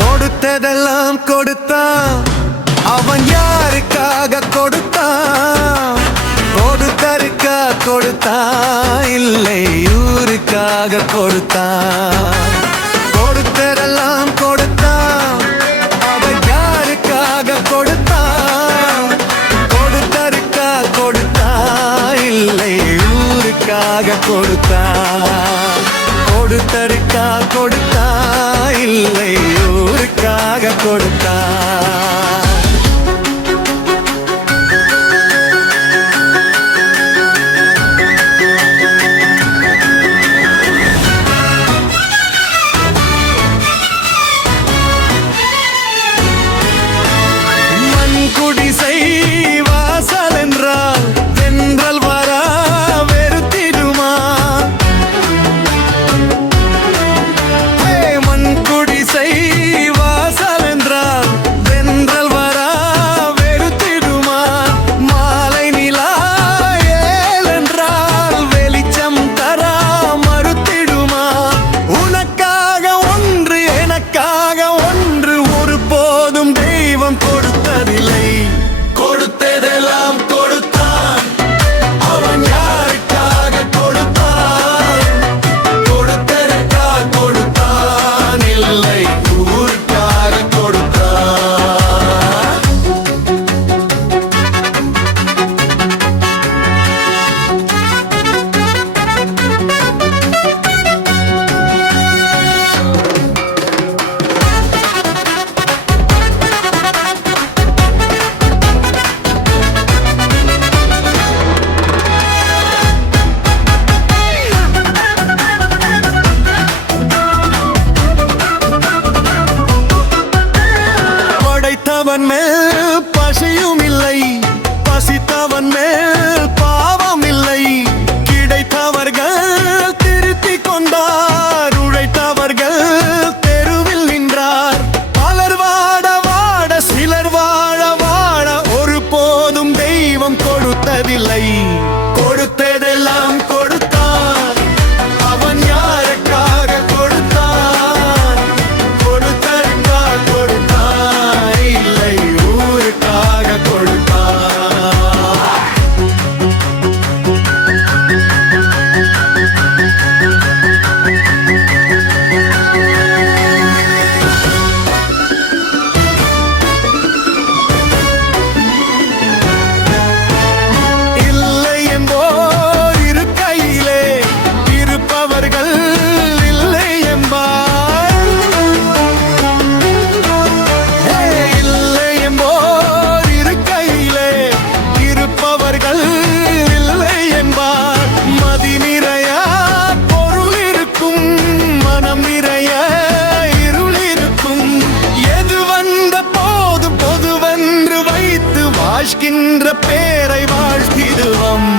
கொடுத்ததெல்லாம் கொடுத்தான், அவன் யாருக்காக கொடுத்தான்? கொடுத்தருக்கா கொடுத்தான், இல்லை ஊருக்காக கொடுத்தான். கொடுத்ததெல்லாம் கொடுத்தான், அவன் யாருக்காக கொடுத்தான்? கொடுத்தருக்கா கொடுத்தான், இல்லை ஊருக்காக கொடுத்தான். கொடுத்தருக்கா கொடுத்தான், இல்லை ஊருக்காக கொடுத்தான். குடிசை வாசல் என்றால் தென்றல் வரா வெறுத்திடுமா? மண் குடிசை வாசல் என்றால் தென்றல் வரா வெறுத்திடுமா? மாலை நிலா ஏலென்றால் வெளிச்சம் தரா மறுத்திடுமா? உனக்காக ஒன்று எனக்காக ஒன்று ஒரு போதும் தெய்வம் கொடுத்ததில்லை. கொடுத்ததெல்லாம் கொடுத்தான், அவன் யாருக்காக கொடுத்தான்? கொடுத்ததற்காக கொடுத்தான், இல்லை ஊருக்காக கொடுத்தான். படைத்தவன் மேல் பசியும் இல்லை, பசித்தவன் மேல் பாவம் இல்லை. கிடைத்தவர்கள் திருத்திக் கொண்டார், உழைத்தவர்கள் தெருவில் நின்றார். பலர் வாட வாட சிலர் வாழ வாழ ஒரு போதும் தெய்வம் கொடுத்ததில்லை. கொடுத்ததெல்லாம் கொடுத்தான், அவன் யாருக்காக கொடுத்தான்? கொடுத்ததற்காக கொடுத்தான், இல்லை ஊருக்காக கொடுத்தான். இல்லை என்போர் இருக்கையிலே இருப்பவர்கள் இல்லை என்பார். இல்லை என்போர் இருக்கையிலே இருப்பவர்கள் இல்லை என்பார். மதி நிறைய பொருள் இருக்கும், மனம் நிறைய இருள் இருக்கும். எது வந்த போது பொதுவென்று வைத்து வாழ்கின்ற பேரை வாழ்த்திடுவோம்.